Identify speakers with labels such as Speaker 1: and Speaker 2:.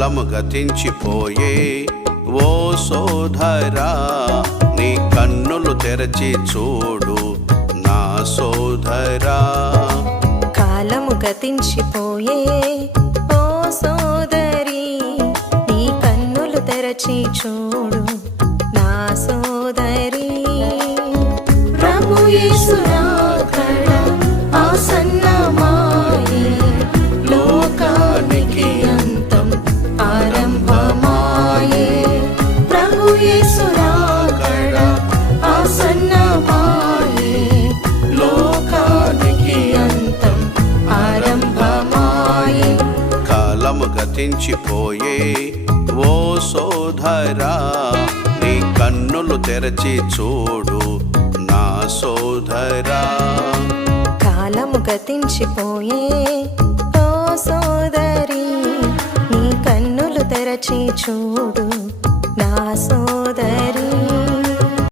Speaker 1: కాలము గతించిపోయే ఓ సోదరా నీ కన్నులు తెరచి చూడు నా సోదరా.
Speaker 2: కాలము గతించిపోయే ఓ సోదరి నీ కన్నులు తెరచి చూడు నా సోదరి. ప్రభు యేసు
Speaker 1: పతించిపోయే ఓ సోదరా నీ కన్నులు తెరచి చూడు నా సోదరా.
Speaker 2: కాలము గతించిపోయే ఓ సోదరి నీ కన్నులు తెరచి చూడు నా సోదరి.